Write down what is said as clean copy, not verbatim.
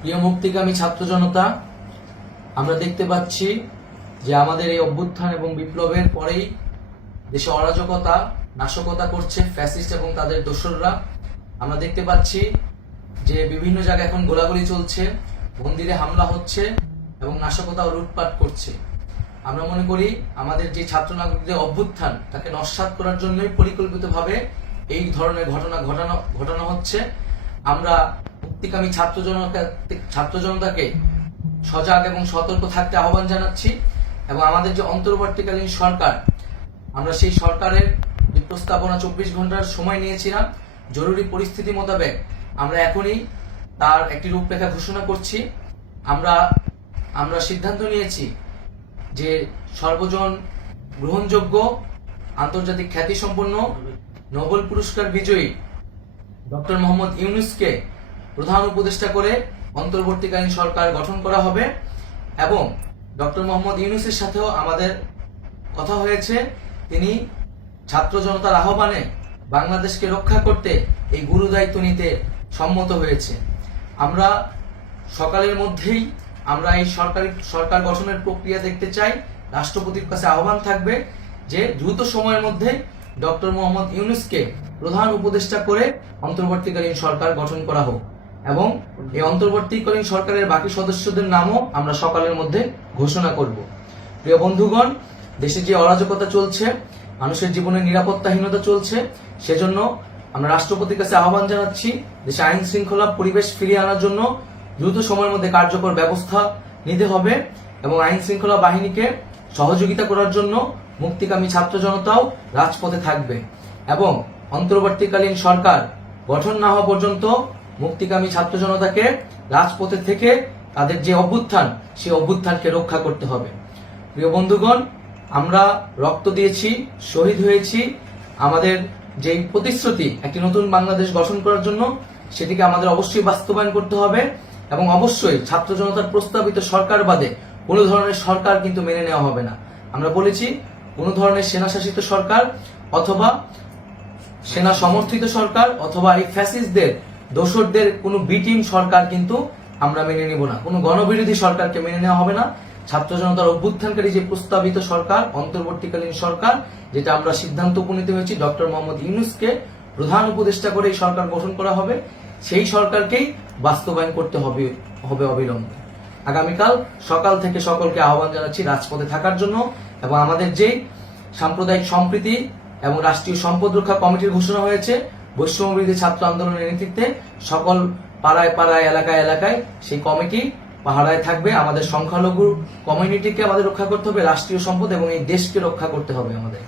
প্রিয় মুক্তিকামী ছাত্র জনতা, আমরা দেখতে পাচ্ছি যে আমাদের এই অভ্যুত্থান এবং বিপ্লবের পরেই দেশে অরাজকতা নাশকতা করছে ফ্যাসিস্ট এবং তাদের দোসররা। আমরা দেখতে পাচ্ছি যে বিভিন্ন জায়গায় এখন গোলাগুলি চলছে, মন্দিরে হামলা হচ্ছে এবং নাশকতা ও লুটপাট করছে। আমরা মনে করি আমাদের যে ছাত্র নাগরিকদের অভ্যুত্থান তাকে নস্যাৎ করার জন্যই পরিকল্পিতভাবে এই ধরনের ঘটনা হচ্ছে। আমরা মুক্তিকামী ছাত্র জনতাকে সজাগ এবং সতর্ক থাকতে আহ্বান জানাচ্ছি এবং আমাদের যে অন্তর্বর্তীকালীন সরকার, আমরা সেই সরকারের যে প্রস্তাবনা 24 ঘন্টার সময় নিয়েছিলাম, জরুরি পরিস্থিতি মোতাবেক আমরা এখনই তার একটি রূপরেখা ঘোষণা করছি। আমরা সিদ্ধান্ত নিয়েছি যে সর্বজন গ্রহণযোগ্য আন্তর্জাতিক খ্যাতিসম্পন্ন নোবেল পুরস্কার বিজয়ী ডক্টর মোহাম্মদ ইউনূসকে প্রধান উপদেষ্টা করে অন্তর্বর্তীকালীন সরকার গঠন করা হবে এবং ডক্টর মোহাম্মদ ইউনূসের সাথেও আমাদের কথা হয়েছে। তিনি ছাত্র জনতার আহ্বানে বাংলাদেশকে রক্ষা করতে এই গুরু দায়িত্ব নিতে সম্মত হয়েছে। আমরা সকালের মধ্যেই আমরা এই সরকার গঠনের প্রক্রিয়া দেখতে চাই। রাষ্ট্রপতির কাছে আহ্বান থাকবে যে দ্রুত সময়ের মধ্যে ডক্টর মোহাম্মদ ইউনূসকে প্রধান উপদেষ্টা করে অন্তর্বর্তীকালীন সরকার গঠন করা হোক এবং এই অন্তর্বর্তীকালীন সরকারের বাকি সদস্যদের নামও আমরা সকালের মধ্যে ঘোষণা করব। প্রিয় বন্ধুগণ, দেশে যে অরাজকতা চলছে, মানুষের জীবনে নিরাপত্তাহীনতা চলছে, সেজন্য আমরা রাষ্ট্রপতির কাছে আহ্বান জানাচ্ছি দেশে আইন শৃঙ্খলা পরিবেশ ফিরিয়ে আনার জন্য দ্রুত সময়ের মধ্যে কার্যকর ব্যবস্থা নিতে হবে এবং আইন শৃঙ্খলা বাহিনীকে সহযোগিতা করার জন্য মুক্তিকামী ছাত্র জনতাও রাজপথে থাকবে এবং অন্তর্বর্তীকালীন সরকার গঠন না হওয়া পর্যন্ত মুক্তিকামী ছাত্র জনতাকে রাজপথে থেকে তাদের যে অভ্যুত্থান, সেই অভ্যুত্থানকে রক্ষা করতে হবে। প্রিয় বন্ধুগণ, আমরা রক্ত দিয়েছি, শহীদ হয়েছি। আমাদের যে প্রতিশ্রুতি একটি নতুন বাংলাদেশ গঠন করার জন্য, সেটিকে আমাদের অবশ্যই বাস্তবায়ন করতে হবে এবং অবশ্যই ছাত্র জনতার প্রস্তাবিত সরকার বাদে কোনো ধরনের সরকার কিন্তু মেনে নেওয়া হবে না। আমরা বলেছি কোনো ধরনের সেনা শাসিত সরকার অথবা সেনা সমর্থিত সরকার অথবা এই ফ্যাসিস্টদের দোসরদের কোনো বি টিম সরকার কিন্তু আমরা মেনে নেব না। কোনো গণবিরোধী সরকারকে মেনে নেওয়া হবে না। ছাত্র জনতার অভ্যুত্থানকারী যে প্রস্তাবিত সরকার, অন্তর্বর্তীকালীন সরকার, যেটা আমরা সিদ্ধান্ত উপনীত হয়েছি ডক্টর মোহাম্মদ ইউনূসকে প্রধান উপদেষ্টা করে এই সরকার গঠন করা হবে, সেই সরকারকেই বাস্তবায়ন করতে হবে অবিলম্বে। আগামীকাল সকাল থেকে সকলকে আহ্বান জানাচ্ছি রাজপথে থাকার জন্য এবং আমাদের যে সাম্প্রদায়িক সম্প্রীতি এবং রাষ্ট্রীয় সম্পদ রক্ষা কমিটির ঘোষণা হয়েছে বৈষম্যবিরোধী ছাত্র আন্দোলনের নেতৃত্বে, সকল পাড়ায় পাড়ায় এলাকায় এলাকায় সেই কমিটি পাহারায় থাকবে। আমাদের সংখ্যালঘু কমিউনিটিকে আমাদের রক্ষা করতে হবে, রাষ্ট্রীয় সম্পদ এবং এই দেশকে রক্ষা করতে হবে আমাদের।